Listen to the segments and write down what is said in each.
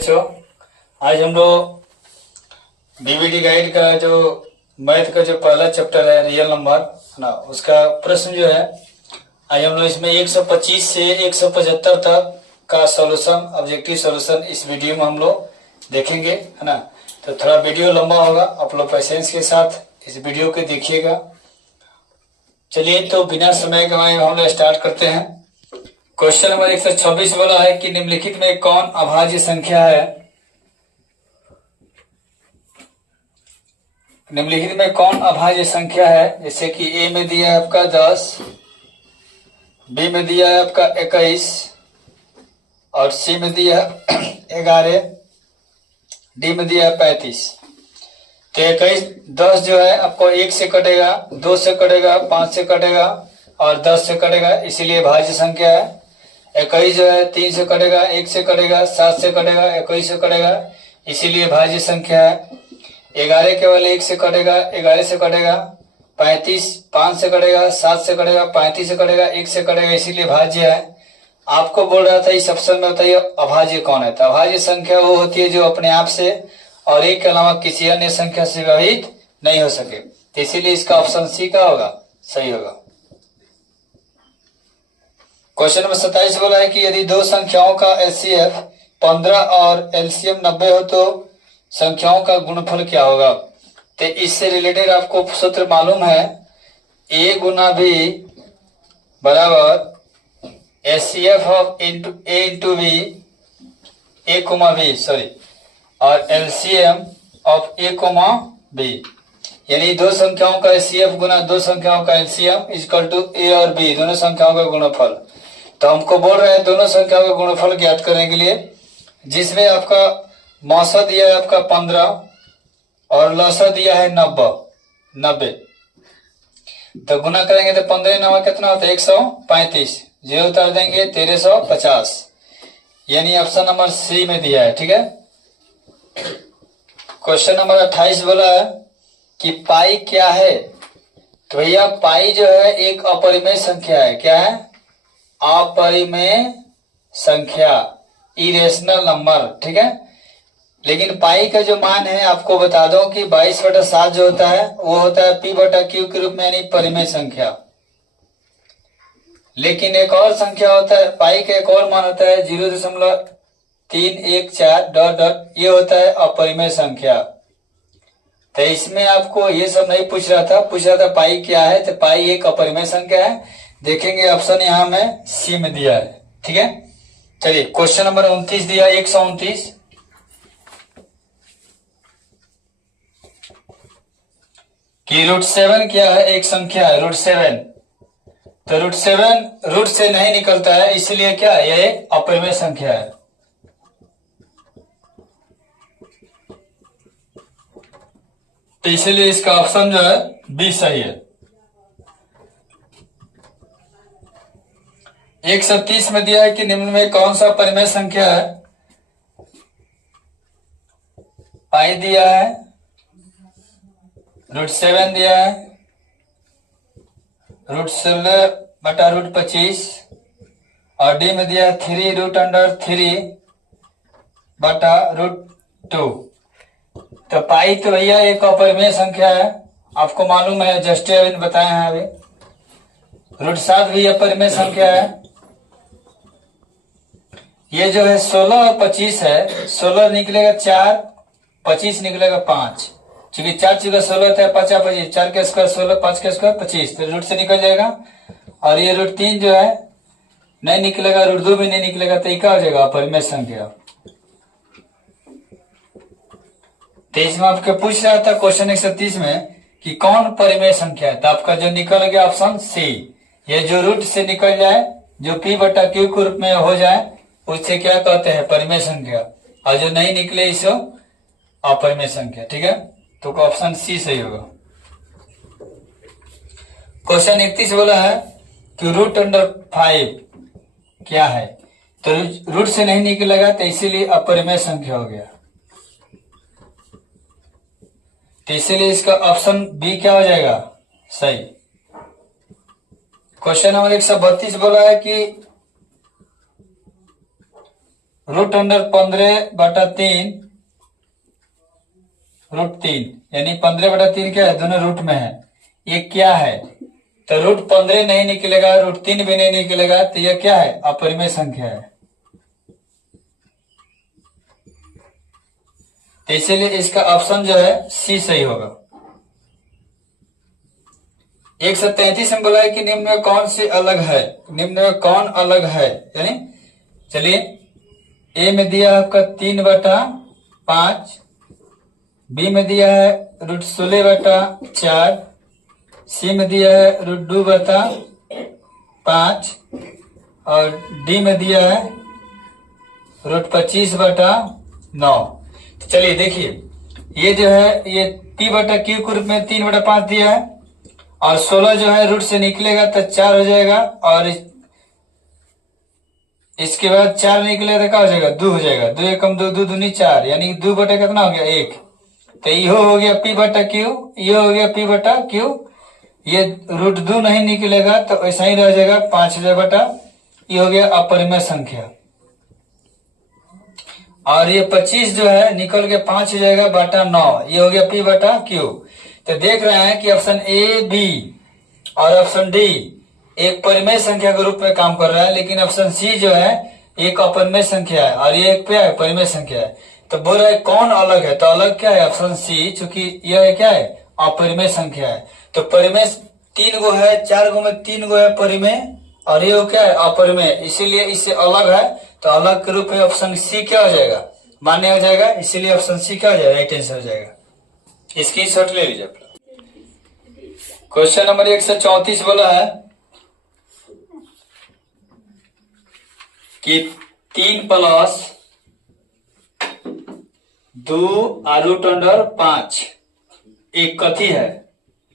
बच्चों, आज हम लोग डीवीडी गाइड का जो मैथ का जो पहला चैप्टर है रियल नंबर है ना, उसका प्रश्न जो है आज हम लोग इसमें 125 से 175 तक का सॉल्यूशन, ऑब्जेक्टिव सॉल्यूशन इस वीडियो में हम लोग देखेंगे है ना। तो थोड़ा वीडियो लंबा होगा, आप लोग पेशेंस के साथ इस वीडियो को देखिएगा। चलिए तो बिना समय गंवाए हम लोग स्टार्ट करते हैं। क्वेश्चन नंबर 126 बोला है कि निम्नलिखित में कौन अभाज्य संख्या है। निम्नलिखित में कौन अभाज्य संख्या है, जैसे कि ए में दिया है आपका 10, बी में दिया है आपका 21 और सी में दिया है 11, डी में दिया है 35। तो 21 10 जो है आपको 1 से कटेगा, 2 से कटेगा, 5 से कटेगा और 10 से कटेगा, इसीलिए भाज्य संख्या है। 21 जो है 3 से कटेगा, 1 से कटेगा, 7 से कटेगा, 21 से कटेगा, इसीलिए भाज्य संख्या है। 11 केवल 1 से कटेगा, 11 से कटेगा, 35 5 से कटेगा, 7 से कटेगा, 35 से कटेगा, 1 से कटेगा, इसीलिए भाज्य है। आपको बोल रहा था इस ऑप्शन में बताइए अभाज्य कौन है। तो अभाज्य संख्या वो होती है जो अपने आप से और एक के अलावा किसी अन्य संख्या से विभाजित नहीं हो सके। तो इसीलिए इसका ऑप्शन सी का होगा, सही होगा। क्वेश्चन नंबर 27 बोला है कि यदि दो संख्याओं का एचसीएफ 15 और एलसीएम 90 हो तो संख्याओं का गुणनफल क्या होगा। तो इससे रिलेटेड आपको सूत्र मालूम है, ए गुना बी बराबर HCF of A into B, A comma B sorry, और LCM of A comma B, यानी दो संख्याओं का एचसीएफ गुना दो संख्याओं का एलसीएम इक्वल टू ए और बी, दोनों संख्याओं का गुणनफल। तो हमको बोल रहे हैं दोनों संख्याओं का गुणनफल ज्ञात करने के लिए, जिसमें आपका मौसा दिया है आपका 15 और लसा दिया है 90। तो गुना करेंगे तो 15 9 कितना होता है 135, 0 उतार देंगे 1350, यानी ऑप्शन नंबर सी में दिया है। ठीक है। क्वेश्चन नंबर 28 बोला है कि पाई क्या है। तो भैया पाई जो है एक अपरिमेय संख्या है। क्या है? अपरिमेय संख्या, इरेशनल नंबर। ठीक है। लेकिन पाई का जो मान है आपको बता दो कि 22/7 जो होता है वो होता है p/q के रूप में, यानी परिमेय संख्या। लेकिन एक और संख्या होता है पाई का, एक और मान होता है 0.314 डॉट डॉट, ये होता है अपरिमेय संख्या। तो इसमें आपको ये सब नहीं पूछ रहा था, पूछ रहा था पाई क्या है। तो पाई एक अपरिमेय संख्या है। देखेंगे ऑप्शन यहां में सी में दिया है। ठीक है। चलिए क्वेश्चन नंबर 29 दिया 129 कि √7 क्या है। एक संख्या है √7। तो √7 रूट से नहीं निकलता है, इसलिए क्या है, यह एक अपरिमेय संख्या है। तो इसलिए इसका ऑप्शन जो है बी सही है। 130 में दिया है कि निम्न में कौन सा परिमेय संख्या है। पाई दिया है, √7 दिया है, √16/√25 और डी में दिया है 3√3/√2। तो पाई तो भैया एक अपरिमेय संख्या है, आपको मालूम है, जस्ट अभी बताए हैं अभी। √7 भी अपरिमेय संख्या है। ये जो है 16 और 25 है, 16 निकलेगा 4, 25 निकलेगा 5, चूंकि 4 चुका 16 था, 5 25, 4 के स्क्वायर 16, 5 के स्क्वायर 25, तो रूट से निकल जाएगा। और ये √3 जो है नहीं निकलेगा, √2 भी नहीं निकलेगा, तो क्या हो जाएगा अपरिमेय संख्या। तो इसमें आपके पूछ रहा था क्वेश्चन 130 में कि कौन परिमेय संख्या है। तो आपका जो निकल गया ऑप्शन सी, ये जो रूट से निकल जाए, जो p/q के रूप में हो जाए, उससे क्या कहते हैं परिमेय संख्या, और जो नहीं निकले इसको अपरिमेय संख्या। ठीक है। तो ऑप्शन सी सही होगा। क्वेश्चन 31 बोला है कि √5 क्या है। तो रूट से नहीं निकलेगा, तो इसीलिए अपरिमेय संख्या हो गया। तो इसीलिए इसका ऑप्शन बी क्या हो जाएगा, सही। क्वेश्चन नंबर 132 बोला है कि √15/3 √3 यानी 15/3 क्या है, दोनों रूट में है। ये क्या है, तो √15 नहीं निकलेगा, √3 भी नहीं निकलेगा, तो यह क्या है, अपरिमेय संख्या है। तो इसीलिए इसका ऑप्शन जो है सी सही होगा। 133 में बोला है कि निम्न में कौन सी अलग है, निम्न में कौन अलग है, यानी चलिए ए में दिया आपका 3/5, बी में दिया है √16/4, सी में दिया है √2/5 और डी में दिया है √25/9। तो चलिए देखिए, ये जो है ये p/q के रूप में 3/5 दिया है, और 16 जो है रूट से निकलेगा तो 4 हो जाएगा, और इसके बाद 4 निकलेगा तो क्या हो जाएगा, 2 हो जाएगा। 2 एकम 2, 2 दूनी 4, यानी 2 बटे कितना हो गया, 1। तो यो हो गया p/q, ये हो गया p/q। ये √2 नहीं निकलेगा तो ऐसा ही रह जाएगा 5/, ये हो गया अपरिमेय संख्या। और ये 25 जो है निकल के 5 हो जाएगा बटा 9, ये हो गया p/q। तो देख रहे हैं कि ऑप्शन ए, बी और ऑप्शन डी एक परिमेय संख्या के रूप में काम कर रहा है, लेकिन ऑप्शन सी जो है एक अपरिमेय संख्या है और ये एक क्या है, परिमेय संख्या है। तो बोल रहा है कौन अलग है, तो अलग क्या है, ऑप्शन सी, चूंकि यह क्या है, अपरिमेय संख्या है। तो परिमेय 3 गो है, 4 गो में 3 गो है परिमेय, और ये क्या है, अपरिमेय, इसीलिए इससे अलग है। तो अलग के रूप में ऑप्शन सी क्या हो जाएगा, मान्य हो जाएगा, इसीलिए ऑप्शन सी क्या हो जाएगा, राइट आंसर हो जाएगा। इसकी शॉर्ट ले लीजिए। क्वेश्चन नंबर 134 बोला है कि 3 + 2 √5 एक कथी है,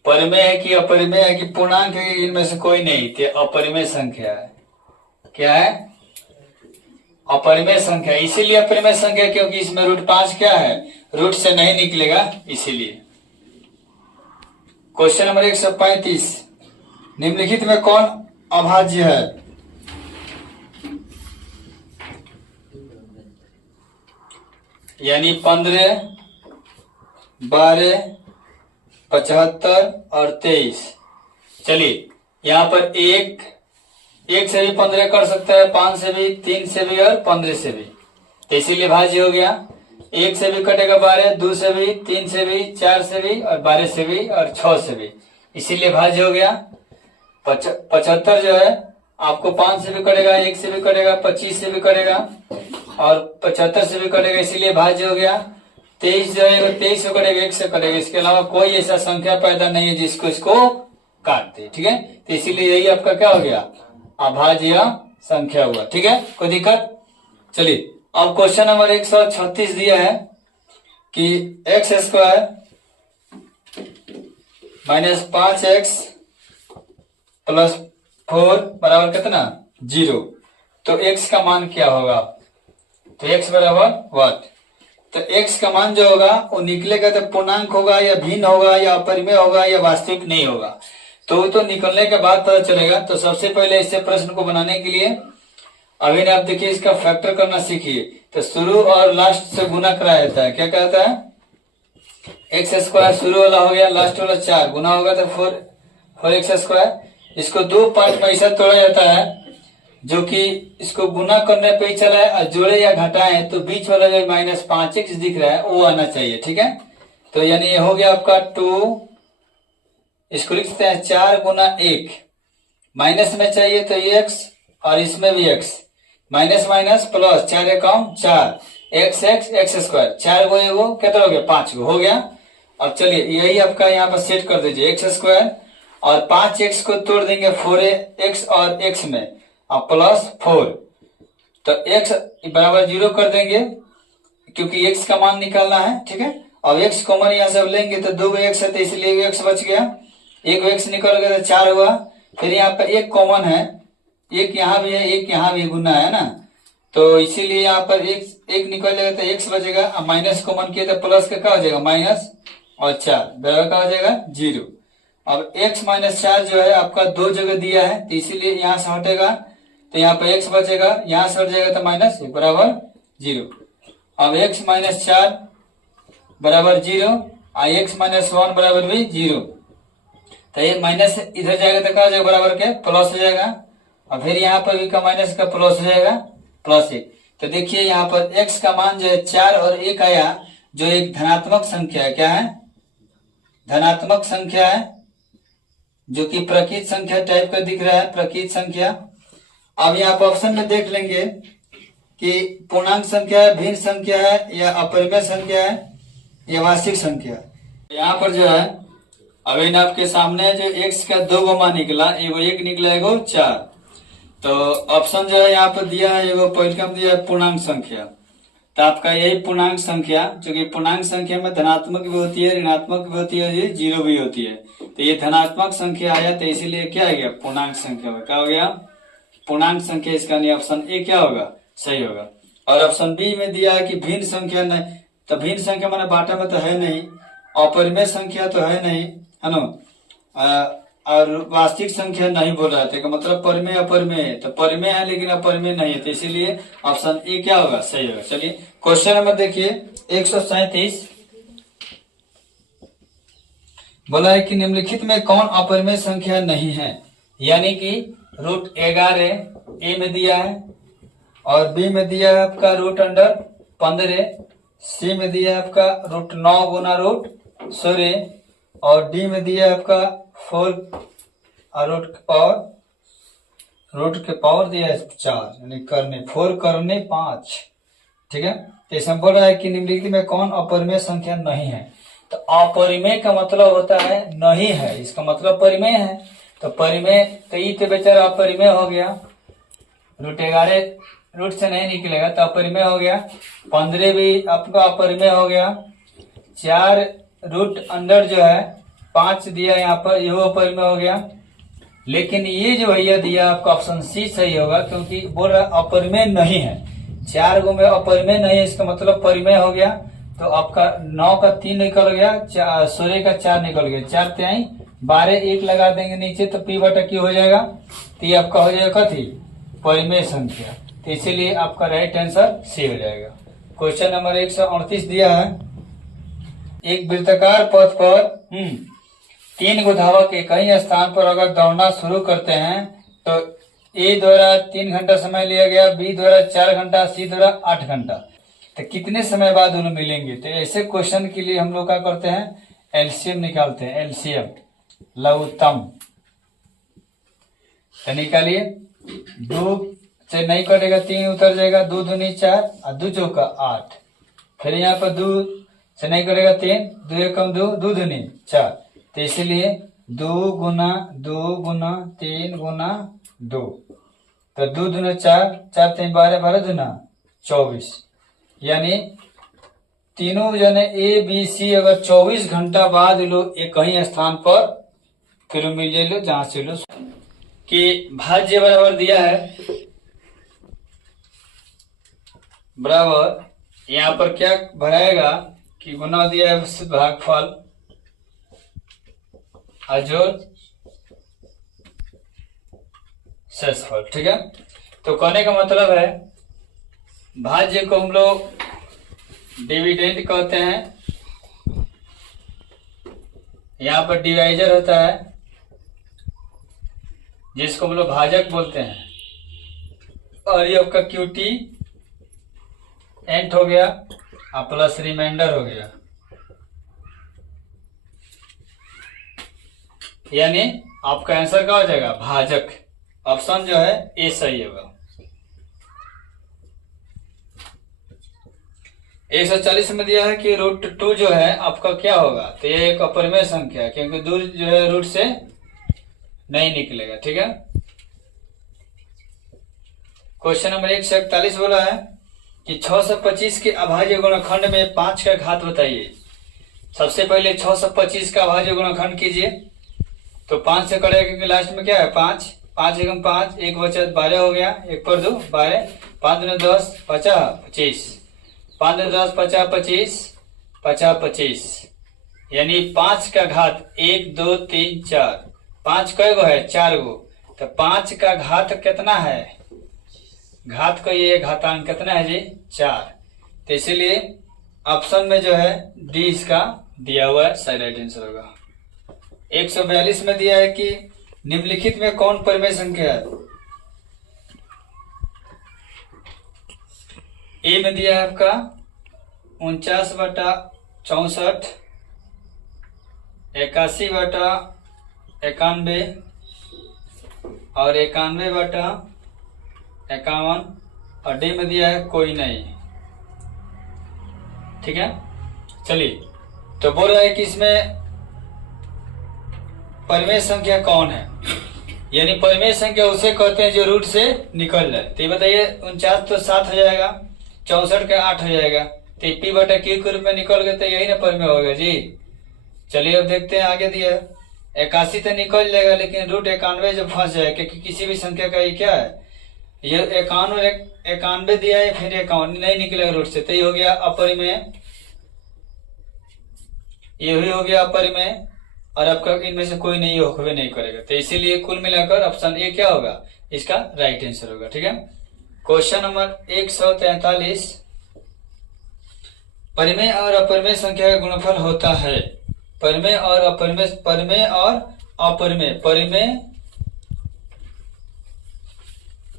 परिमेय है कि अपरिमेय है कि पूर्णांक है, इनमें से कोई नहीं, तो अपरिमेय संख्या है। क्या है, अपरिमेय संख्या। इसीलिए अपरिमेय संख्या क्योंकि इसमें √5 क्या है, रूट से नहीं निकलेगा, इसीलिए। क्वेश्चन नंबर 135, निम्नलिखित में कौन अभाज्य है, यानी 15, 12, 75 और 23। चलिए यहाँ पर एक से भी 15 कर सकता है, 5 से भी, 3 से भी और 15 से भी, तो इसीलिए भाज्य हो गया। 1 से भी कटेगा 12, 2 से भी, 3 से भी, 4 से भी और 12 से भी और 6 से भी, इसीलिए भाज्य हो गया। 75 जो है आपको 5 से भी कटेगा, 1 से भी कटेगा, 25 से भी कटेगा और 75 से भी कटेगा, इसीलिए भाज्य हो गया। 23 जो है 23 से कटेगा, 1 से कटेगा, इसके अलावा कोई ऐसा संख्या पैदा नहीं है जिसको इसको काट दे, ठीक है। तो इसीलिए यही आपका क्या हो गया, अभाज्य संख्या हुआ, ठीक है, कोई दिक्कत। चलिए अब क्वेश्चन नंबर 136 दिया है कि x² - 5x + 4 बराबर कितना, 0। तो x का मान क्या होगा, तो x बराबर व्हाट, तो x का मान जो होगा वो निकलेगा तो पूर्णांक होगा या भिन्न होगा या अपरिमेय होगा या वास्तविक नहीं होगा, तो निकलने के बाद पता चलेगा। तो सबसे पहले इसे प्रश्न को बनाने के लिए अभी आप देखिए इसका फैक्टर करना सीखिए। तो शुरू और लास्ट से गुना कराया जाता है, क्या कहता है, x² शुरू वाला हो गया, लास्ट वाला 4 गुना होगा तो 4x²। इसको 2 पार्ट में ऐसा तोड़ा जाता है जो कि इसको गुना करने पे ही चला है, और जोड़े या घटाएं तो बीच वाला जो -5x दिख रहा है वो आना चाहिए, ठीक है। तो यानी ये हो गया आपका 2, इसको लिख सकते हैं 4 × 1, माइनस में चाहिए तो x और इसमें भी x, माइनस माइनस प्लस, 4 एकम 4, x², 4 गो एगो कितना हो गया, 5 गो हो गया। अब चलिए यही आपका यहाँ पर सेट कर दीजिए, x² और 5x को तोड़ देंगे 4x और x में, अब +4, तो x बराबर 0 कर देंगे क्योंकि x का मान निकालना है, ठीक है। अब x कॉमन यहाँ से लेंगे तो 2 x है तो इसलिए x बच गया, 1 x निकल गया तो 4 हुआ। फिर यहाँ पे 1 कॉमन है, 1 यहाँ भी है, 1 यहाँ भी गुना है ना, तो इसीलिए यहाँ पर 1 निकल जाएगा तो x बचेगा, अब माइनस कॉमन किया तो प्लस का क्या हो जाएगा, माइनस और 4 बराबर का हो जाएगा 0। अब x - 4 जो है आपका 2 जगह दिया है तो इसीलिए यहाँ से हटेगा, तो यहाँ पे x बचेगा, यहाँ से हट जाएगा तो -1 बराबर 0। अब x माइनस 4 बराबर 0 और x माइनस 1 बराबर भी 0। तो ये माइनस इधर जाएगा तो क्या हो जाएगा, बराबर के प्लस हो जाएगा। और फिर यहाँ पर भी का माइनस का प्लस हो जाएगा, +1। तो देखिए यहाँ पर x का मान जो है 4 और 1 आया, जो एक धनात्मक संख्या है। क्या है? धनात्मक संख्या है, जो कि प्रकृत संख्या टाइप का दिख रहा है, प्रकृत संख्या। अब यहाँ पर ऑप्शन में देख लेंगे कि पूर्णांक संख्या है, भिन्न संख्या है, या अपरिमेय संख्या है, या वास्तविक संख्या। यहाँ पर जो है अभी आपके सामने जो x का 2 मान निकला, एगो 1 निकला, एगो 4। तो ऑप्शन जो है यहाँ पर दिया है, एगो वेलकम दिया है पूर्णांक संख्या। तो आपका यही पूर्णांक संख्या, जो कि पूर्णांक संख्या में धनात्मक भी होती है, ऋणात्मक भी होती है, 0 भी होती है। तो ये धनात्मक संख्या आया, तो इसीलिए क्या आ गया, पूर्णांक संख्या में क्या हो गया, पूर्णांक संख्या। इसका नहीं, ऑप्शन ए क्या होगा, सही होगा। और ऑप्शन बी में दिया है कि भिन्न संख्या नहीं, तो भिन्न संख्या माने बाटा में तो है नहीं, अपरिमेय संख्या तो है नहीं, है ना, और वास्तविक संख्या नहीं बोल रहा था, मतलब परिमेय अपरिमेय, तो परिमेय है लेकिन अपरिमेय नहीं है, तो इसीलिए ऑप्शन ए क्या होगा, सही होगा। चलिए क्वेश्चन नंबर देखिए 137। बोला है कि निम्नलिखित में कौन अपरिमेय संख्या नहीं है, यानी कि √11 ए में दिया है, और बी में दिया है आपका √15, सी में दिया है आपका √9 गुना √16, और डी में दिया है आपका 4 और रूट के पावर दिया है 4, यानी करने 4 करने 5। ठीक है, तो इसमें बोल रहा है कि निम्नलिखित में कौन अपरिमेय संख्या नहीं है। तो अपरिमेय का मतलब होता है नहीं है, इसका मतलब परिमेय है। तो परिमेय, तो ये तो बेचारा अपरिमेय हो गया, √11 रूट से नहीं निकलेगा तो अपरिमेय हो गया। 15 भी आपका अपरिमेय हो गया। 4 रूट अंडर जो है 5 दिया यहाँ पर, यह अपरिमेय हो गया। लेकिन ये जो भैया दिया आपका ऑप्शन सी सही होगा, क्योंकि बोल रहा अपरिमेय नहीं है। 4 गो में अपरिमेय नहीं है, इसका मतलब परिमेय हो गया। तो आपका 9 का 3 निकल गया, 16 का 4 निकल गया, 4 3 12, 1 लगा देंगे नीचे तो p/q हो जाएगा। तो ये आपका हो जाएगा कथी, परिमेय संख्या। तो इसीलिए आपका राइट आंसर सी हो जाएगा। क्वेश्चन नंबर 138 दिया है, एक वृत्ताकार पथ पर 3 गो धावक एक ही स्थान पर अगर दौड़ना शुरू करते हैं तो ए द्वारा 3 घंटा समय लिया गया, बी द्वारा 4 घंटा, सी द्वारा 8 घंटा, तो कितने समय बाद दोनों मिलेंगे। तो ऐसे क्वेश्चन के लिए हम लोग क्या करते हैं, एलसीएम निकालते हैं, एलसीएम लघुत्तम। तो निकालिए, 2 से नहीं कटेगा, 3 उतर जाएगा, 2 दूनी 4 और 2 चौका 8। फिर यहाँ पर 2 से नहीं कटेगा 3, 2 एकम 2, 2 दूनी 4। तो इसीलिए 2 गुना 2 गुना 3 गुना 2, तो 2 दूना 4, 4 3 12, 12 दूना 24। यानी तीनों जने ए बी सी अगर 24 घंटा बाद लोग एक ही स्थान पर फिर मिले लो, जहां से लो कि भाज्य बराबर दिया है, बराबर यहाँ पर क्या भराएगा कि गुना दिया है भागफल अजोड़ शेषफल। ठीक है, तो कहने का मतलब है भाज्य को हम लोग डिविडेंड कहते हैं, यहाँ पर डिवाइजर होता है जिसको हम लोग भाजक बोलते हैं, और ये आपका क्यूटी एंट हो गया और प्लस रिमाइंडर हो गया, यानी आपका आंसर क्या हो जाएगा, भाजक। ऑप्शन जो है ए सही होगा। 140 में दिया है कि √2 जो है आपका क्या होगा, तो ये एक अपरिमेय संख्या है, क्योंकि दूर जो है रूट से नहीं निकलेगा। ठीक है, क्वेश्चन नंबर 141 बोला है कि 625 के अभाज्य गुणनखंड में 5 का घात बताइए। सबसे पहले 625 का अभाज्य गुणनखंड कीजिए, तो 5 से करेगा क्योंकि लास्ट में क्या है 5, 5 एकम 5, 1 बचा 12 हो गया, 1 पर 2 12, 5 दूनी 10, 50 25, 5 दूनी 10 50 25, 50 25, यानी 5 का घात 1 2 3 4, 5 कै गो है 4 गो, तो 5 का घात कितना है घात का ये घातांक कितना है जी 4। तो इसीलिए ऑप्शन में जो है डी इसका दिया हुआ है, सही राइट आंसर होगा। 142 में दिया है कि निम्नलिखित में कौन परिमेय संख्या है। ए में दिया है आपका 49/64, 81/91 और 91/51 और डी में दिया है कोई नहीं। ठीक है, चलिए तो बोल रहा है कि इसमें परिमेय संख्या कौन है, यानी परिमेय संख्या उसे कहते हैं जो रूट से निकल जाए। तो ये बताइए 49 तो 7 हो जाएगा, 64 का 8 हो जाएगा, तो P/Q के रूप में निकल गए तो यही ना परिमेय होगा जी। चलिए अब देखते हैं आगे दिया है 81 तो निकल जाएगा, लेकिन रूट 91 जब फंस जाए, क्योंकि किसी भी संख्या का ये क्या है, ये 91 दिया है, फिर 51 नहीं निकलेगा रूट से, तो ये हो गया अपरिमेय, ये भी हो गया अपरिमेय, और आपका इनमें से कोई नहीं होवे नहीं करेगा। तो इसीलिए कुल मिलाकर ऑप्शन ए क्या होगा, इसका राइट आंसर होगा। ठीक है, क्वेश्चन नंबर 143, परिमेय और अपरिमेय संख्या का गुणनफल होता है। परिमेय और अपरिमेय, परिमेय और अपरिमेय, परिमेय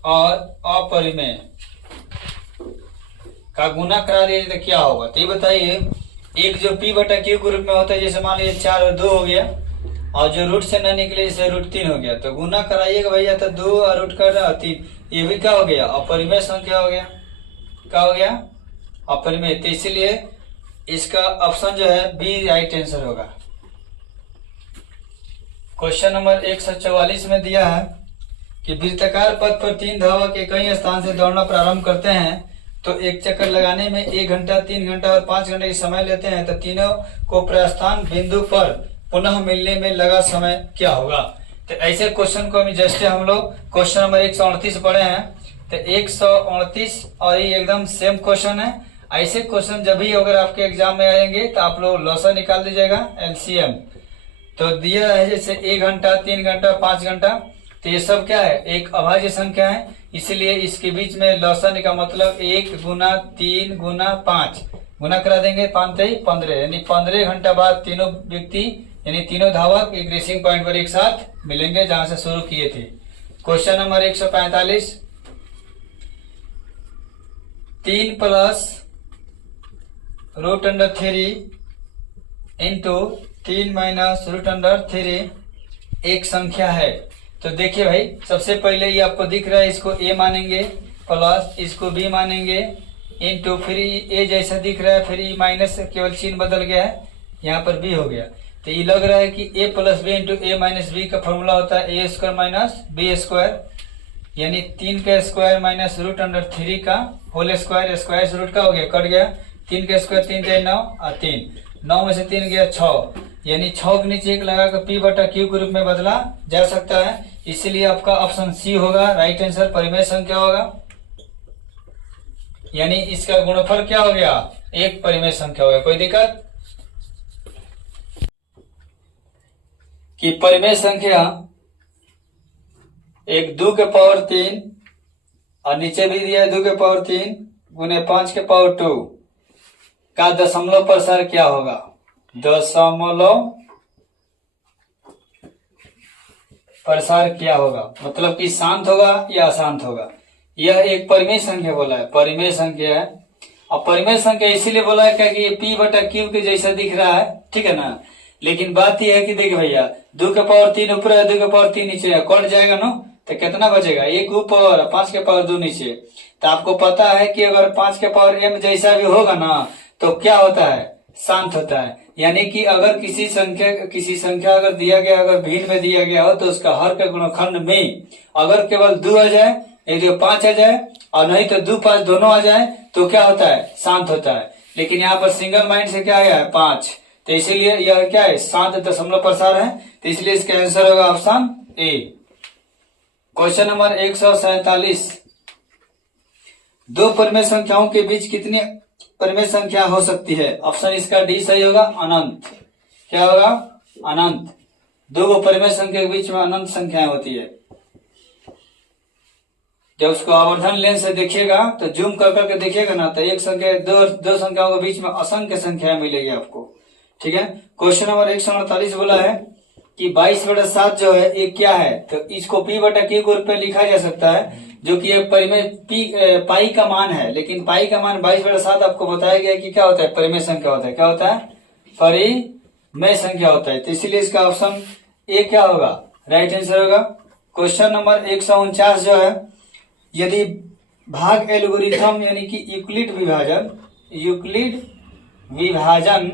और अपरिमेय का गुना करा दिए तो क्या होगा। तो ये बताइए, एक जो P/Q के रूप में होता है, जैसे मान लीजिए 4 और 2 हो गया, और जो रूट से न निकले जैसे रूट 3 हो गया, तो गुना कराइएगा भैया, तो 2 और रूट कर रहा 3, ये भी क्या हो गया, अपरिमेय संख्या हो गया। क्या हो गया, अपरिमेय। तो इसीलिए इसका ऑप्शन जो है बी राइट आंसर होगा। क्वेश्चन नंबर 144 में दिया है कि वृत्ताकार पथ पर 3 धावक एक ही स्थान से दौड़ना प्रारंभ करते हैं, तो एक चक्कर लगाने में 1 घंटा, 3 घंटा और 5 घंटे की समय लेते हैं, तो तीनों को प्रस्थान बिंदु पर पुनः मिलने में लगा समय क्या होगा। तो ऐसे क्वेश्चन को हम लोग क्वेश्चन नंबर 138 पढ़े हैं, तो 138 और ये एकदम सेम क्वेश्चन है। ऐसे क्वेश्चन जब भी अगर आपके एग्जाम में आएंगे तो आप लोग लॉसा निकाल दीजिएगा, एलसीएम। तो दिया है जैसे 1 घंटा, 3 घंटा, 5 घंटा, तो ये सब क्या है, एक अभाज्य संख्या है, इसलिए इसके बीच में लॉसन का मतलब 1 गुना 3 गुना 5 गुना करा देंगे, 5 15, यानी 15 घंटा बाद तीनों व्यक्ति यानी तीनों धावक एक रेसिंग पॉइंट पर एक साथ मिलेंगे जहां से शुरू किए थे। क्वेश्चन नंबर 145, 3 + √3 इंटू 3 - √3 एक संख्या है। तो देखिए भाई, सबसे पहले ये आपको दिख रहा है, इसको ए मानेंगे, प्लस इसको बी मानेंगे, इंटू फिर ए जैसा दिख रहा है, फिर ई माइनस केवल चिन्ह बदल गया है, यहाँ पर बी हो गया। तो ये लग रहा है कि a + b into a - b का फॉर्मूला होता है a² - b², यानी 3 का स्क्वायर माइनस √3 का होल स्क्वायर, स्क्वायर से रूट का हो गया, कट गया, 3 का स्क्वायर 3 × 9 और 3, 9 में से 3 गया 6, यानी 6 के नीचे 1 लगाकर P/Q के रूप में बदला जा सकता है। इसीलिए आपका ऑप्शन सी होगा राइट आंसर, परिमेय संख्या होगा, यानी इसका गुणनफल क्या हो गया, एक परिमेय संख्या हो गया। कोई दिक्कत कि परिमेय संख्या 1 2 के पावर 3 और नीचे भी दिया है 2 के पावर 3 गुने 5 के पावर 2 का दशमलव प्रसार क्या होगा। दशमलव प्रसार क्या होगा, मतलब कि शांत होगा या अशांत होगा। यह एक परिमेय संख्या बोला है, परिमेय संख्या है। अब परिमेय संख्या इसीलिए बोला है क्योंकि P/Q के जैसा दिख रहा है, ठीक है ना। लेकिन बात यह है कि देखिए भैया, 2 के पावर 3 ऊपर है, 2 के पावर 3 नीचे है, कट जाएगा ना, तो कितना बचेगा, 1 ऊपर 5 के पावर 2 नीचे। तो आपको पता है कि अगर 5 के पावर m जैसा भी होगा ना, तो क्या होता है, शांत होता है। यानी कि अगर किसी संख्या अगर दिया गया, अगर भिन्न में दिया गया हो, तो उसका हर के गुणनखंड में अगर केवल 2 आ जाए, यदि 5 आ जाए, और नहीं तो 2 5 दोनों आ जाए, तो क्या होता है, शांत होता है। लेकिन यहाँ पर सिंगल माइंड से क्या आया है, 5, तो इसीलिए यह क्या है, शांत दशमलव प्रसार है। तो इसलिए इसका आंसर होगा ऑप्शन ए। क्वेश्चन नंबर 147, 2 परिमेय संख्याओं के बीच कितनी परिमेय संख्या हो सकती है। ऑप्शन इसका डी सही होगा, अनंत। क्या होगा, अनंत। 2 परिमेय संख्या के बीच में अनंत संख्याएं होती है। जब उसको आवर्धन लेंस से देखिएगा तो जूम कर करके देखिएगा ना, तो एक संख्या दो संख्याओं के बीच में असंख्य संख्या मिलेगी आपको। ठीक है, क्वेश्चन नंबर 148 बोला है कि 22/7 जो है ये क्या है, तो इसको P/Q के रूप में लिखा जा सकता है, जो कि एक परिमेय पाई का मान है। लेकिन पाई का मान 22/7 आपको बताया गया कि क्या होता है, परिमेय संख्या होता है। क्या होता है, परिमेय संख्या होता है। तो इसीलिए इसका ऑप्शन ए क्या होगा, राइट आंसर होगा। क्वेश्चन नंबर 149 जो है, यदि भाग एल्गोरिथम यानी कि यूक्लिड विभाजन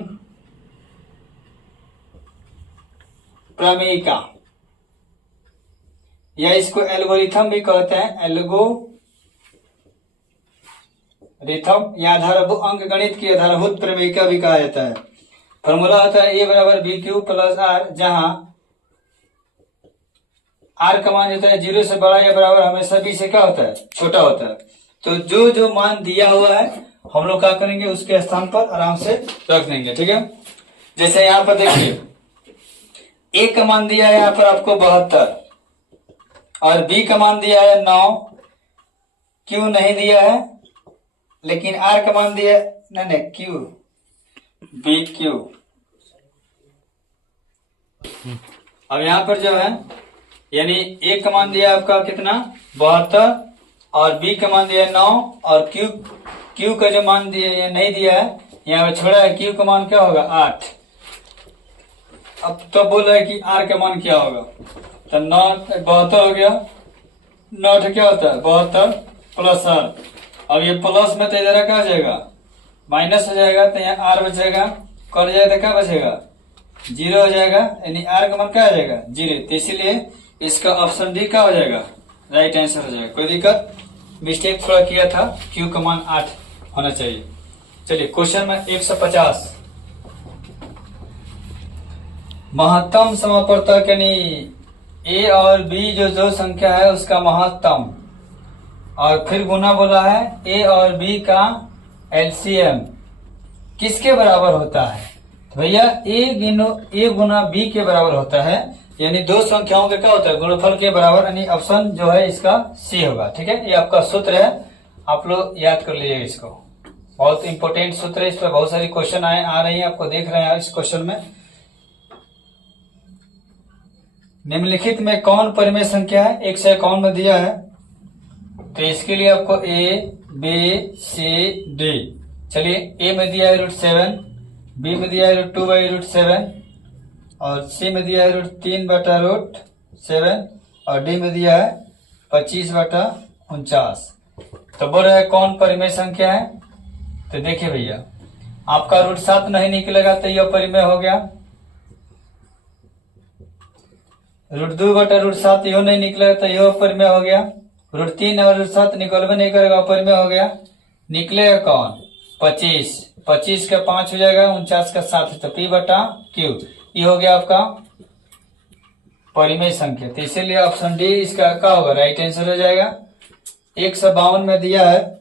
प्रमेय या इसको एल्गोरिथम भी कहते हैं, एल्गोरिथम या आधारभूत अंकगणित की आधारभूत प्रमेय भी कहा जाता है। फॉर्मूला होता है A=BQ + R, जहां R का मान होता है 0 से बड़ा या बराबर, हमेशा B से क्या होता है, छोटा होता है। तो जो जो मान दिया हुआ है हम लोग क्या करेंगे, उसके स्थान पर आराम से रख देंगे। ठीक है, जैसे यहाँ पर देखिए A का मान दिया है यहाँ पर आपको 72 और B का मान दिया है 9, Q नहीं दिया है, लेकिन R का मान दिया है नहीं Q BQ। अब यहाँ पर जो है यानी A का मान दिया आपका कितना 72 और B का मान दिया है 9 और Q का जो मान दिया नहीं दिया है, यहाँ पे छोड़ा है, Q का मान क्या होगा 8। अब तो बोल रहा है कि R का मान क्या होगा, तो 9 72 हो गया, 9 क्या होता है 72 + R। अब ये प्लस में तो इधर क्या हो जाएगा, माइनस हो जाएगा, तो यहाँ R बचेगा, कट जाएगा तो क्या बचेगा 0 हो जाएगा, यानी R का मान क्या हो जाएगा 0। तो इसीलिए इसका ऑप्शन डी क्या हो जाएगा, राइट आंसर हो जाएगा। कोई दिक्कत, मिस्टेक थोड़ा किया था, Q का मान 8 होना चाहिए। चलिए क्वेश्चन में 150, महत्तम समापवर्तक यानी A और B जो संख्या है उसका महत्तम, और फिर गुना बोला है A और B का एलसीएम किसके बराबर होता है, तो भैया A गुना B के बराबर होता है, यानी दो संख्याओं के क्या होता है, गुणनफल के बराबर, यानी ऑप्शन जो है इसका सी होगा। ठीक है, ये आपका सूत्र है, आप लोग याद कर लीजिएगा इसको, बहुत इंपॉर्टेंट सूत्र है, इस पर बहुत सारी क्वेश्चन आ रही है, आपको देख रहे हैं इस क्वेश्चन में। निम्नलिखित में कौन परिमेय संख्या है, 151 में दिया है, तो इसके लिए आपको ABCD, चलिए A में दिया है √7, B में दिया है √2/√7 और C में दिया है √3/√7 और D में दिया है 25/49। तो बोल रहा है कौन परिमेय संख्या है, तो देखिए भैया आपका √7 नहीं निकलेगा तो यह परिमेय हो गया, √2/√7 यह नहीं निकलेगा तो यह परिमेय हो गया, √3 और √7 निकलवे नहीं करेगा परिमेय हो गया। निकलेगा कौन 25 का 5 हो जाएगा, 49 का 7, तो P/Q ये हो गया आपका परिमेय संख्या। तो इसीलिए ऑप्शन डी इसका क्या होगा, राइट आंसर हो जाएगा। 152 में दिया है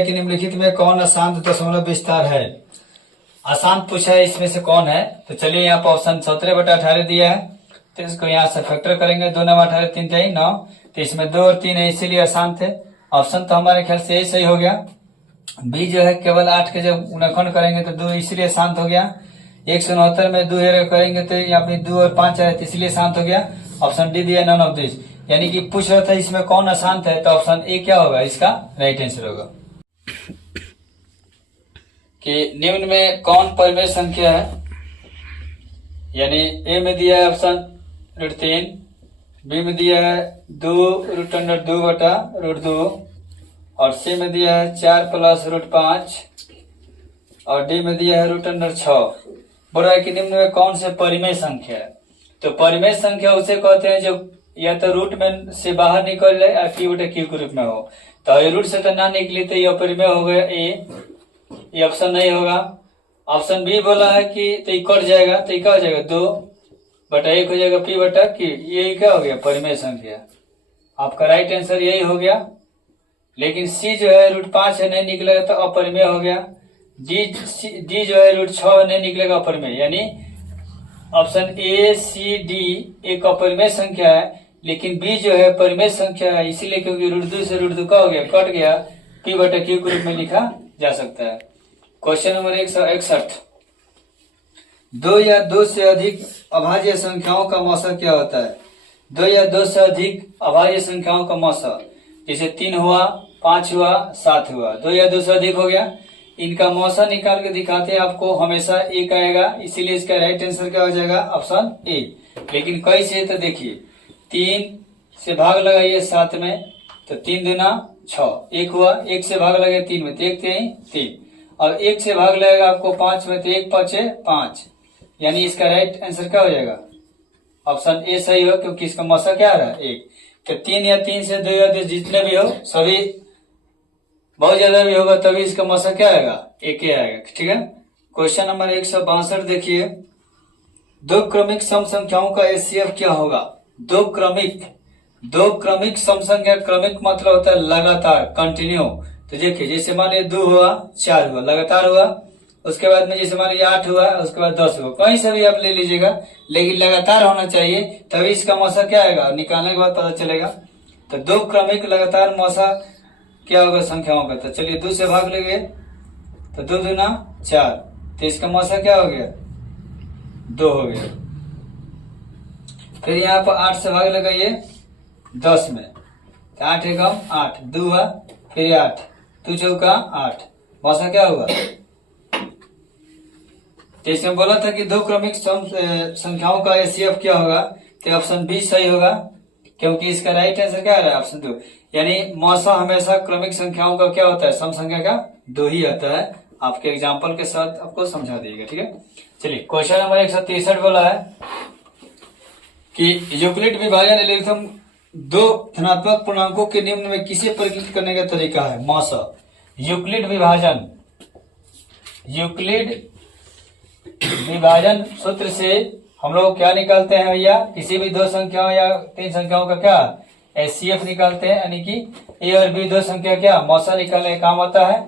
कि निम्नलिखित में कौन अशांत दशमलव विस्तार है, अशांत पूछा है इसमें से कौन है, तो चलिए यहाँ पर ऑप्शन 17/18 दिया है, तो इसको यहाँ से फैक्टर करेंगे, 2 9 18 3 3 9, तो इसमें 2 और 3 है इसीलिए अशांत है। ऑप्शन तो हमारे ख्याल से यही सही हो गया। बी जो है केवल 8 के जब गुणनखंड करेंगे तो 2 इसलिए शांत हो गया। 169 में 2 करेंगे तो यहाँ पे 2 और 5 है, तो इसलिए शांत हो गया। ऑप्शन डी दिया नन ऑफ दिस, यानी कि पूछ रहा था इसमें कौन अशांत है, तो ऑप्शन ए क्या होगा, इसका राइट आंसर होगा। कि निम्न में कौन परिमेय संख्या है, यानी ए में दिया है ऑप्शन √3, बी में दिया है 2√2/√2 और सी में दिया है 4 + √5 और डी में दिया है √6। बोल रहा है कि निम्न में कौन से परिमेय संख्या है, तो परिमेय संख्या उसे कहते हैं जो या तो रूट में से बाहर निकल जाए या P/Q के रूप में हो। तो ये रूट से तो ना निकली तो ये परिमेय हो गया ए, ये ऑप्शन नहीं होगा। ऑप्शन बी बोला है कि तो ये कट जाएगा, तो ये क्या हो जाएगा 2/1 हो जाएगा P/Q, ये क्या हो गया परिमेय संख्या। आपका राइट आंसर यही हो गया। लेकिन सी जो है √5 है नहीं निकलेगा तो अपरिमेय हो गया। डी जो है √6 नहीं निकलेगा अपरिमेय, यानी ऑप्शन A C D एक अपरिमेय संख्या है, लेकिन बी जो है परिमेय संख्या है, इसीलिए क्योंकि √2 से √2 का हो गया, कट गया, p/q के रूप में लिखा जा सकता है। क्वेश्चन नंबर 161, 2 या 2 से अधिक अभाज्य संख्याओं का मौसा क्या होता है? 2 या 2 से अधिक अभाज्य संख्याओं का मौसा, जैसे 3 हुआ, 5 हुआ, 7 हुआ, 2 या 2 से अधिक हो गया, इनका मौसा निकाल के दिखाते हैं आपको, हमेशा एक आएगा, इसीलिए इसका राइट आंसर क्या हो जाएगा? Option A. लेकिन कैसे? तो देखिए 3 से भाग लगाइए 7 में, तो 3 दूना 6, 1 हुआ, 1 से भाग लगाइए 3 में, तो 1 3 3, और 1 से भाग लगेगा आपको 5 में, तो 1 5 5, यानी इसका राइट आंसर क्या हो जाएगा? ऑप्शन ए सही हो, क्योंकि इसका मौसा क्या आ रहा है? 1। तो 3 या 3 से 2 या 2 जितने भी हो, सभी बहुत ज्यादा भी होगा तभी इसका मौसा क्या आएगा? एक ही आएगा। ठीक है। क्वेश्चन नंबर 162 देखिए, 2 क्रमिक सम संख्याओं का एचसीएफ क्या होगा? 2 क्रमिक सम संख्या, क्रमिक मतलब होता है लगातार, कंटिन्यू। तो देखिए जैसे मान लीजिए 2 हुआ, 4 हुआ, लगातार हुआ, उसके बाद में जैसे मान लीजिए 8 हुआ, उसके बाद 10 हुआ, कहीं से भी आप ले लीजिएगा, लेकिन लगातार होना चाहिए, तभी इसका मौसा क्या आएगा? निकालने के बाद पता चलेगा। तो 2 क्रमिक लगातार मौसा क्या होगा संख्याओं का? तो चलिए 2 से भाग लेंगे, तो 2 दूना 4, तो इसका मौसा क्या हो गया? 2 हो गया। फिर यहाँ पर 8 से भाग लगाइए 10 में, तो 8 एकम 8, 2 हुआ, फिर 8, 2 चौका 8, मौसा क्या हुआ? जैसे बोला था कि 2 क्रमिक संख्याओं का एचसीएफ क्या होगा, तो ऑप्शन बी सही होगा, क्योंकि इसका राइट आंसर क्या आ रहा है? ऑप्शन 2। यानी मौसा हमेशा क्रमिक संख्याओं का क्या होता है? सम संख्या का 2 ही आता है। आपके एग्जाम्पल के साथ आपको समझा दिएगा। ठीक है। चलिए क्वेश्चन नंबर 163 बोला है कि यूक्लिड विभाजन एल्गोरिथम 2 धनात्मक पूर्णांकों के निम्न में किसे परिकलित करने का तरीका है? मौसा। यूक्लिड विभाजन सूत्र से हम लोग क्या निकालते हैं भैया? किसी भी 2 संख्याओं या 3 संख्याओं का क्या एचसीएफ निकालते हैं, यानी कि ए और बी 2 संख्या क्या मौसा निकालने का काम आता है।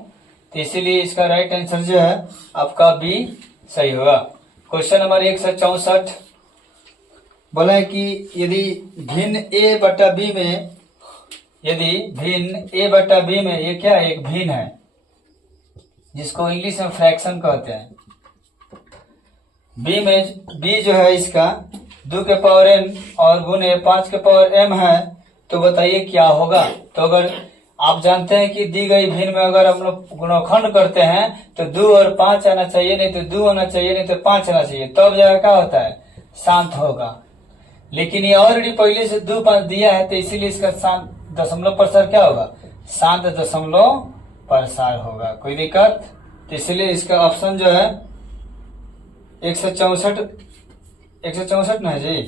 तो इसीलिए इसका राइट आंसर जो है आपका बी सही होगा। क्वेश्चन नंबर 164 बोला है कि यदि भिन्न ए बटा बी में, ये क्या है? एक भिन्न है, जिसको इंग्लिश में फ्रैक्शन कहते हैं। बी जो है इसका 2 के पावर n और गुने 5 के पावर m है, तो बताइए क्या होगा? तो अगर आप जानते हैं कि दी गई भिन्न में अगर हम लोग गुणनखंड करते हैं तो 2 और 5 आना चाहिए, नहीं तो 2 होना चाहिए, नहीं तो 5 आना चाहिए, तब जगह क्या होता है? शांत होगा। लेकिन ये ऑलरेडी पहले से 2 5 दिया है, तो इसीलिए इसका शांत दशमलव प्रसार क्या होगा? शांत दशमलव प्रसार होगा। कोई दिक्कत? तो इसलिए इसका ऑप्शन जो है 164 ना है जी।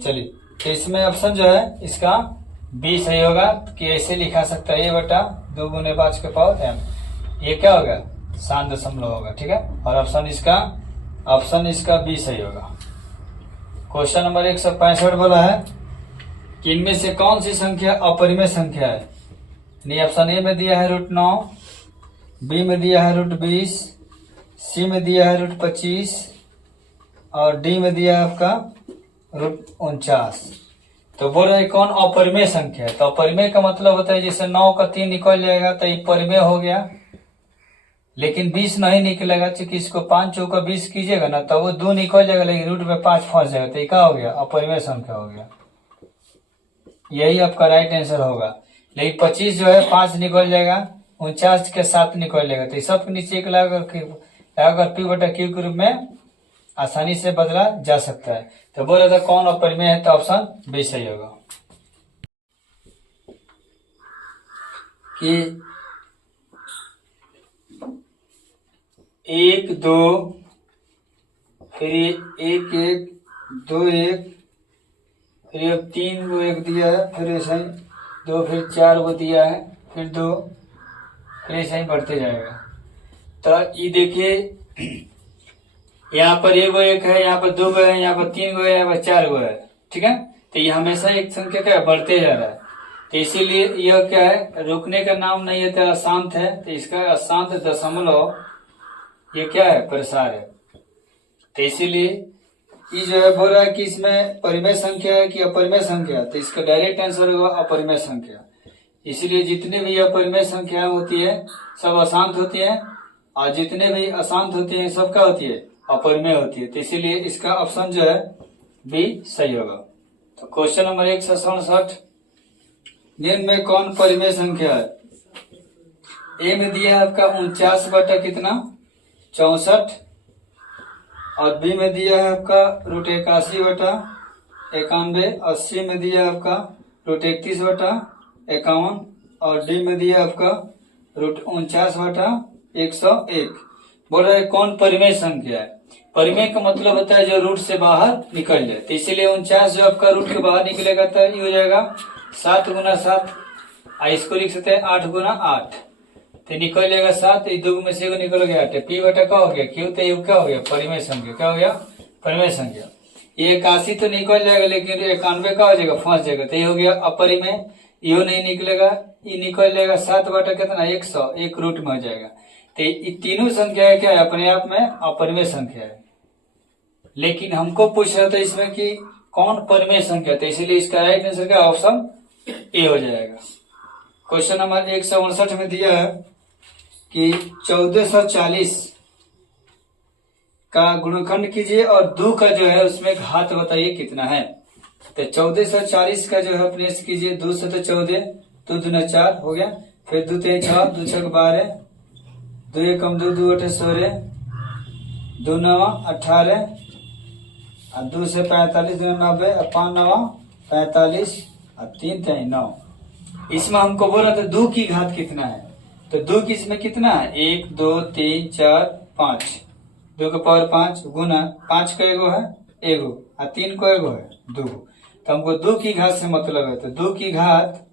चलिए तो इसमें ऑप्शन जो है इसका बी सही होगा, कि ऐसे लिखा सकता है, ये बटा 2 गुने 5 के पावर m, ये क्या होगा? शांत दशमलव होगा। ठीक है। और ऑप्शन इसका बी सही होगा। क्वेश्चन नंबर 165 बोला है कि इनमें से कौन सी संख्या अपरिमेय संख्या है? ऑप्शन ए में दिया है √9, बी में दिया है √20, सी में दिया है √25 और डी में दिया है आपका √49। तो बोल रहे कौन अपरिमेय संख्या है? तो अपरिमेय का मतलब होता है जैसे 9 का 3 निकल जाएगा तो ये परिमेय हो गया, लेकिन 20 नहीं निकलेगा, क्योंकि इसको 5 चौका 20 कीजिएगा ना तो वो 2 निकल जाएगा, लेकिन रूट में 5 फंस जाएगा, तो ये क्या हो गया? अपरिमेय संख्या हो गया। यही आपका राइट आंसर होगा। लेकिन 25 जो है 5 निकल जाएगा, 49 के 7 निकल जाएगा, तो सब नीचे एक लगाकर p/q के रूप में आसानी से बदला जा सकता है। तो बोल रहा था कौन अपरिमेय है? तो ऑप्शन बी सही होगा। कि 1 2 फिर 1 1 2 1 फिर 3 को 1 दिया है, फिर ऐसा ही 2, फिर 4 को दिया है, फिर 2, फिर ऐसा ही बढ़ते जाएगा। तो ये देखिए यहाँ पर 1 है, यहाँ पर 2 है, यहाँ पर 3 है, यहाँ पर 4 है। ठीक है। तो ये हमेशा एक संख्या क्या बढ़ते जा रहा है, तो इसीलिए यह क्या है? रुकने का नाम नहीं है, तो अशांत है, तो इसका अशांत दशमलव ये क्या है? प्रसार है। तो इसीलिए ये जो है बोल रहा है कि इसमें परिमेय संख्या है कि अपरिमेय संख्या है, तो इसका डायरेक्ट आंसर होगा अपरिमेय संख्या। इसलिए जितने भी अपरिमेय संख्या होती है सब अशांत होती है, और जितने भी अशांत होते हैं सब क्या होती है, अपरिमेय होती है। तो इसीलिए इसका ऑप्शन जो है बी सही होगा। तो क्वेश्चन नंबर 167, निम्न में कौन परिमेय संख्या है? ए में दिया है आपका 49 बटा कितना 64, और बी में दिया है आपका √81 बटा 91, और सी में दिया है आपका √31 बटा 51, और डी में दिया है आपका √49 बटा 101। बोल रहा है कौन परिमेय संख्या है? परिमेय का मतलब होता है जो रूट से बाहर निकल जाए। तो इसीलिए 49 जो आपका रूट के बाहर निकलेगा तो ये हो जाएगा 7 गुना 7, इसको लिख सकते हैं 8 गुना 8, तो निकल जाएगा 7, दो में से निकल गया 8, पी बटा क्या हो गया क्यू, तो ये क्या हो गया परिमेय संख्या। क्या हो गया परिमेय संख्या। ये 81 तो निकल जाएगा लेकिन 91 का हो जाएगा फंस जाएगा, तो ये हो गया अपरिमेय, यो नहीं निकलेगा, ये निकल जाएगा 7 बटा कितना 100, एक रूट में हो जाएगा। तो ये तीनों संख्या क्या है अपने आप में अपरिमेय संख्या है, लेकिन हमको पूछ रहा था इसमें कि कौन परिमेय संख्या, तो इसीलिए इसका राइट आंसर का ऑप्शन ए हो जाएगा। क्वेश्चन नंबर 159 में दिया है कि 1440 का गुणनखंड कीजिए और 2 का जो है उसमें घात बताइए कितना है। तो 1440 का जो है प्लेस कीजिए 2 से, तो 14, 2 दूना 4 हो गया, फिर 2 3 6, 2 6 12, 2 1 कम 2, 2 8 16, 2 9 18, 2 से 45, 2 90, 5 9 45, 3 3 9। इसमें हमको बोला था 2 की घात कितना है, तो 2 की इसमें कितना है 1 2 3 4 5, 2 का पावर 5 गुना 5 का एगो है एगो, और 3 को एगो है 2, तो हमको 2 की घात से मतलब है। तो 2 की घात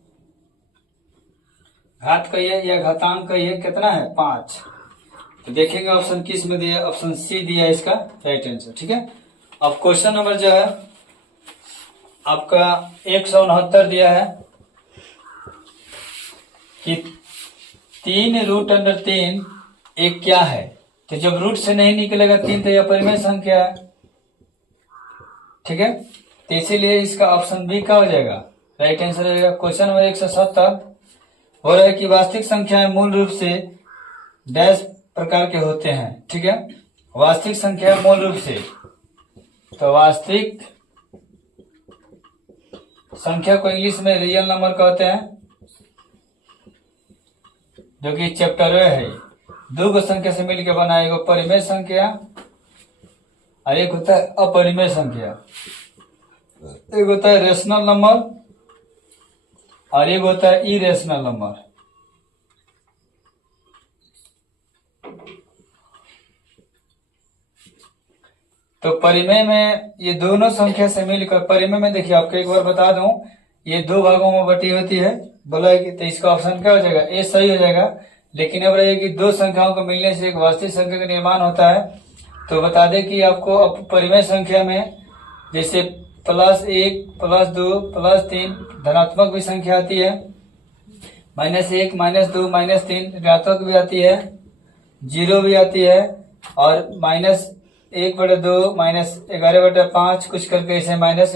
कहिए या घातांक कहिए कितना है 5। तो देखेंगे ऑप्शन किस में दिया, ऑप्शन सी दिया है इसका राइट आंसर। ठीक है, अब क्वेश्चन नंबर जो है आपका 169 दिया है कि 3√3 एक क्या है, तो जब रूट से नहीं निकलेगा 3 तो यह परिमेय संख्या है। ठीक है, तो इसीलिए इसका ऑप्शन बी का हो जाएगा राइट आंसर हो जाएगा। क्वेश्चन नंबर 170 हो रहा है कि वास्तविक संख्याएं मूल रूप से डैश प्रकार के होते हैं। ठीक है, वास्तविक संख्या मूल रूप से, तो वास्तविक संख्या को इंग्लिश में रियल नंबर कहते हैं, जो कि चैप्टर है। 2 संख्या से मिलकर बना एक परिमेय संख्या और एक होता है अपरिमेय संख्या। एक होता है रेशनल नंबर और एक होता है इरेशनल नंबर। तो परिमेय में ये दोनों संख्या से मिलकर, परिमेय में देखिए आपको एक बार बता दूं, ये 2 भागों में बटी होती है, बोला कि तो इसका ऑप्शन क्या हो जाएगा ए सही हो जाएगा। लेकिन अब रही कि 2 संख्याओं को मिलने से एक वास्तविक संख्या का निर्माण होता है। तो बता दें कि आपको परिमेय संख्या में जैसे +1 +2 +3 धनात्मक भी संख्या आती है, -1 -2 -3 ऋणात्मक भी आती है, 0 भी आती है, और -1/2 -11/5 कुछ करके ऐसे माइनस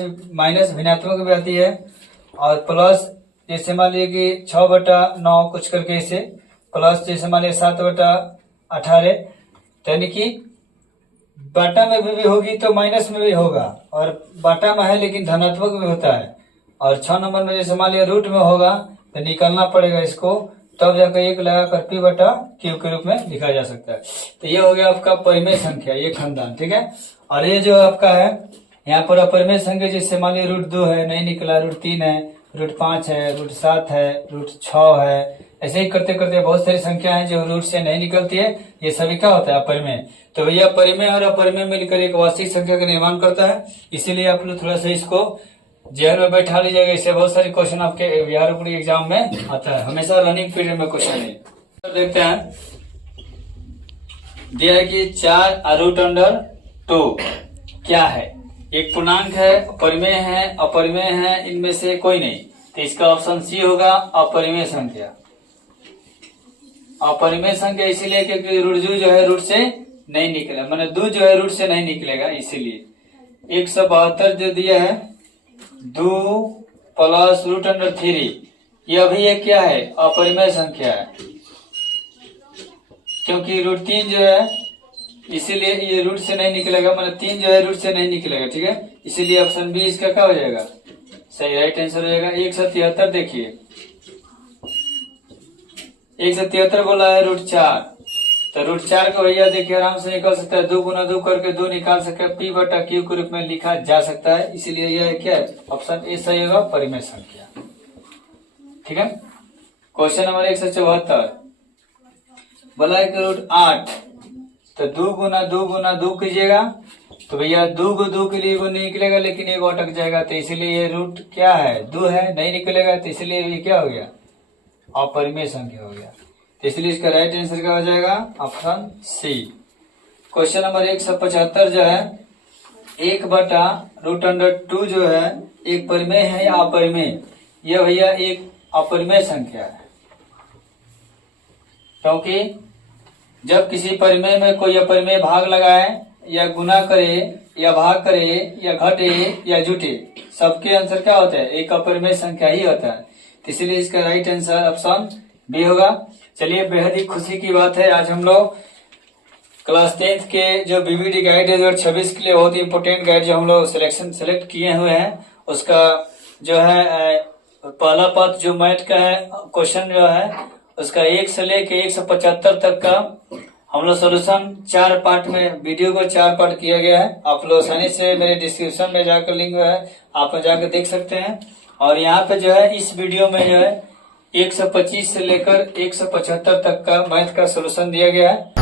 भिन्नात्मक भी आती है, और प्लस जैसे मान लीजिए कि 6/9 कुछ करके ऐसे, प्लस जैसे मान लीजिए 7/18, यानी कि बाटा में भी होगी तो माइनस में भी होगा, और बाटा में है लेकिन धनात्मक भी होता है। और 6 नंबर में जैसे मान लिया रूट में होगा तो निकलना पड़ेगा इसको, तब जाकर 1 लगाकर p/q के रूप में लिखा जा सकता है। तो ये हो गया आपका परिमेय संख्या, ये खानदान। ठीक है, और ये जो आपका है यहाँ पर अपरिमेय संख्या, जैसे मान लिया √2 है नहीं निकला, √3 है, √5 है, √7 है, √6 है, ऐसे ही करते करते बहुत सारी संख्या है जो रूट से नहीं निकलती है, ये सभी क्या होता है अपरिमेय। तो भैया परिमेय और अपरिमेय मिलकर एक वास्तविक संख्या का निर्माण करता है। इसीलिए आप लोग थोड़ा सा इसको जेल में बैठा लीजिएगा, इससे बहुत सारे क्वेश्चन आपके बिहार बोर्ड एग्जाम में आता है, हमेशा रनिंग पीरियड में क्वेश्चन है। तो देखते हैं, दिया है कि 4√2 क्या है, एक पूर्णांक है, परिमेय है, अपरिमेय है, इनमें से कोई नहीं, तो इसका ऑप्शन सी होगा अपरिमेय संख्या। अपरिमेय संख्या इसीलिए क्योंकि √2 जो है रूट से नहीं निकलेगा, मैंने 2 जो है रूट से नहीं निकलेगा, इसीलिए 172 जो दिया है 2 प्लस √3, ये अभी ये क्या है, अपरिमेय संख्या है, क्योंकि √3 जो है इसीलिए ये रूट से नहीं निकलेगा, मतलब 3 जो है रूट से नहीं निकलेगा, ठीक है। इसीलिए ऑप्शन बी इसका क्या हो जाएगा, सही राइट आंसर हो जाएगा। 173 देखिए 173 बोला है √4, तो √4 को भैया देखिए आराम से निकाल सकता है, 2 गुना 2 करके 2 निकाल सकते हैं, p/q के रूप में लिखा जा सकता है, इसीलिए यह क्या है, ऑप्शन ए सही होगा, परिमेय संख्या, ठीक है। क्वेश्चन नंबर 174 बोला है कि √8, तो 2 गुना 2 कीजिएगा, तो भैया 2 को 2 के लिए वो नहीं निकलेगा, लेकिन एक अटक जाएगा, तो इसीलिए ये रूट क्या है, 2 है, नहीं निकलेगा, तो इसलिए ये क्या हो गया, अपरिमेय संख्या हो गया, तो इसलिए इसका राइट आंसर क्या हो जाएगा, ऑप्शन सी। क्वेश्चन नंबर 175 जो है 1/√2 जो है एक परिमेय है या अपरिमेय, यह भैया एक अपरिमेय संख्या है, क्योंकि जब किसी परिमेय में कोई अपरिमेय भाग लगाए या गुना करे या भाग करे या घटे या जुटे, सबके आंसर क्या होता है, एक अपरिमेय संख्या ही होता है, इसलिए इसका राइट आंसर ऑप्शन बी होगा। चलिए, बेहद ही खुशी की बात है, आज हम लोग क्लास 10th के जो बीबीडी गाइड है 2026 के लिए बहुत ही इंपोर्टेंट गाइड जो हम लोग सेलेक्ट किए हुए हैं, उसका जो है पहला पार्ट जो मैथ का है, क्वेश्चन जो है उसका 1 से लेके 175 तक का हम लोग सोल्यूशन 4 पार्ट में, वीडियो को 4 पार्ट किया गया है। आप लोग आसानी से मेरे डिस्क्रिप्शन में जाकर लिंक है, आप जाकर देख सकते हैं। और यहाँ पे जो है इस वीडियो में जो है 125 से लेकर 175 तक का मैथ का सोल्यूशन दिया गया है।